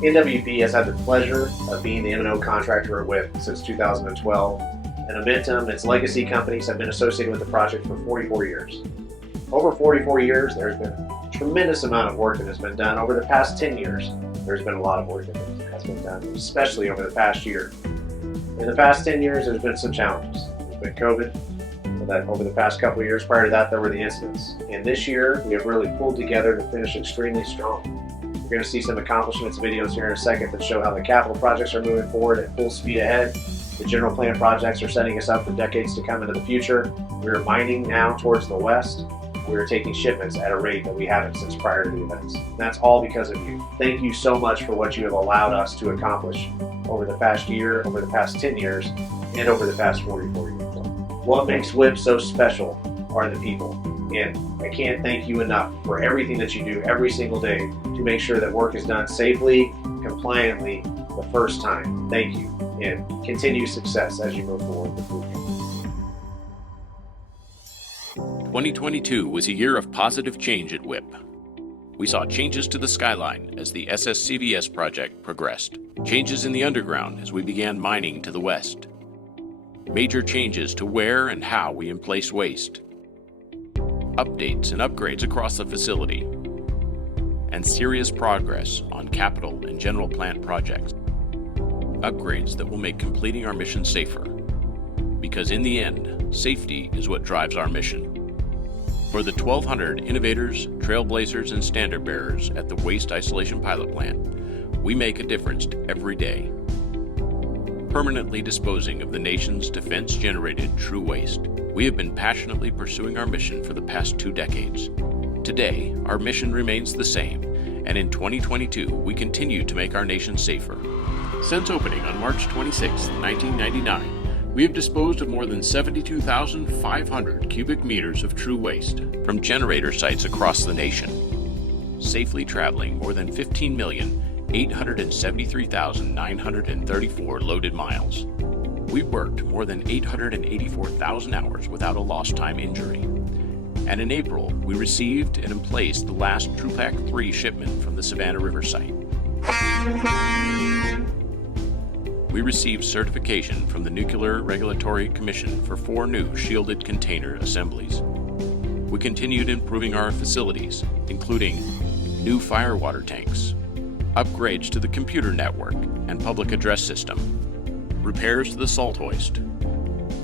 WIPP has had the pleasure of being the M&O contractor at WIPP since 2012, and Amentum and its legacy companies have been associated with the project for 44 years. Over 44 years, there's been a tremendous amount of work that has been done. Over the past 10 years, there's been a lot of work that has been done, especially over the past year. In the past 10 years, there's been some challenges. There's been COVID. Over the past couple of years prior to that, there were the incidents. And this year, we have really pulled together to finish extremely strong. You're going to see some accomplishments videos here in a second that show how the capital projects are moving forward at full speed ahead. The general plan projects are setting us up for decades to come into the future. We are mining now towards the west. We are taking shipments at a rate that we haven't since prior to the events. And that's all because of you. Thank you so much for what you have allowed us to accomplish over the past year, over the past 10 years, and over the past 44 years. What makes WIPP so special are the people. And I can't thank you enough for everything that you do every single day to make sure that work is done safely, compliantly, the first time. Thank you, and continue success as you move forward with WIPP. 2022 was a year of positive change at WIPP. We saw changes to the skyline as the SSCVS project progressed, changes in the underground as we began mining to the west, major changes to where and how we emplace waste, updates and upgrades across the facility, and serious progress on capital and general plant projects. Upgrades that will make completing our mission safer, because in the end, safety is what drives our mission. For the 1,200 innovators, trailblazers, and standard bearers at the Waste Isolation Pilot Plant, we make a difference every day, permanently disposing of the nation's defense-generated true waste. We have been passionately pursuing our mission for the past 2 decades. Today, our mission remains the same, and in 2022, we continue to make our nation safer. Since opening on March 26, 1999, we have disposed of more than 72,500 cubic meters of true waste from generator sites across the nation, safely traveling more than 15,873,934 loaded miles. We worked more than 884,000 hours without a lost time injury. And in April, we received and emplaced the last TruePack 3 shipment from the Savannah River site. We received certification from the Nuclear Regulatory Commission for 4 new shielded container assemblies. We continued improving our facilities, including new fire water tanks, upgrades to the computer network and public address system, repairs to the salt hoist.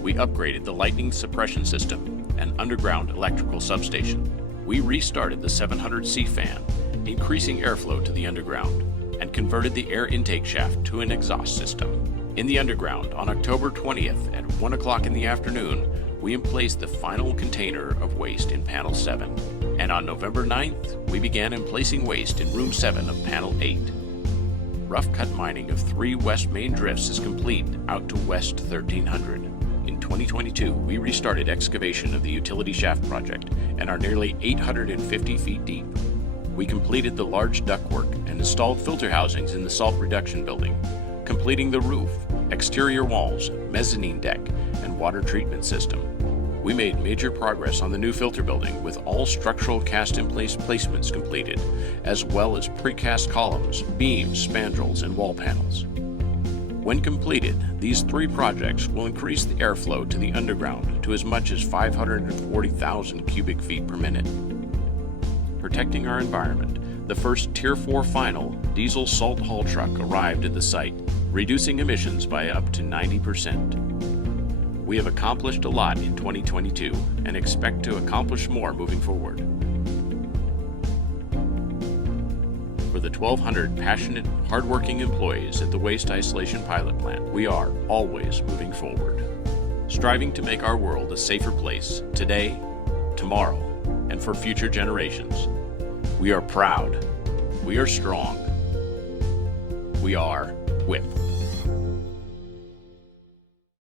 We upgraded the lightning suppression system and underground electrical substation. We restarted the 700C fan, increasing airflow to the underground, and converted the air intake shaft to an exhaust system. In the underground, on October 20th at 1 o'clock in the afternoon, we emplaced the final container of waste in Panel 7. And on November 9th, we began emplacing waste in Room 7 of Panel 8. Rough cut mining of 3 west main drifts is complete out to West 1300. In 2022, we restarted excavation of the utility shaft project and are nearly 850 feet deep. We completed the large ductwork and installed filter housings in the salt reduction building, completing the roof, exterior walls, mezzanine deck, and water treatment system. We made major progress on the new filter building with all structural cast-in-place placements completed, as well as precast columns, beams, spandrels, and wall panels. When completed, these 3 projects will increase the airflow to the underground to as much as 540,000 cubic feet per minute. Protecting our environment, the first Tier 4 final diesel salt haul truck arrived at the site, reducing emissions by up to 90%. We have accomplished a lot in 2022 and expect to accomplish more moving forward. For the 1,200 passionate, hardworking employees at the Waste Isolation Pilot Plant, we are always moving forward, striving to make our world a safer place today, tomorrow, and for future generations. We are proud. We are strong. We are WIPP.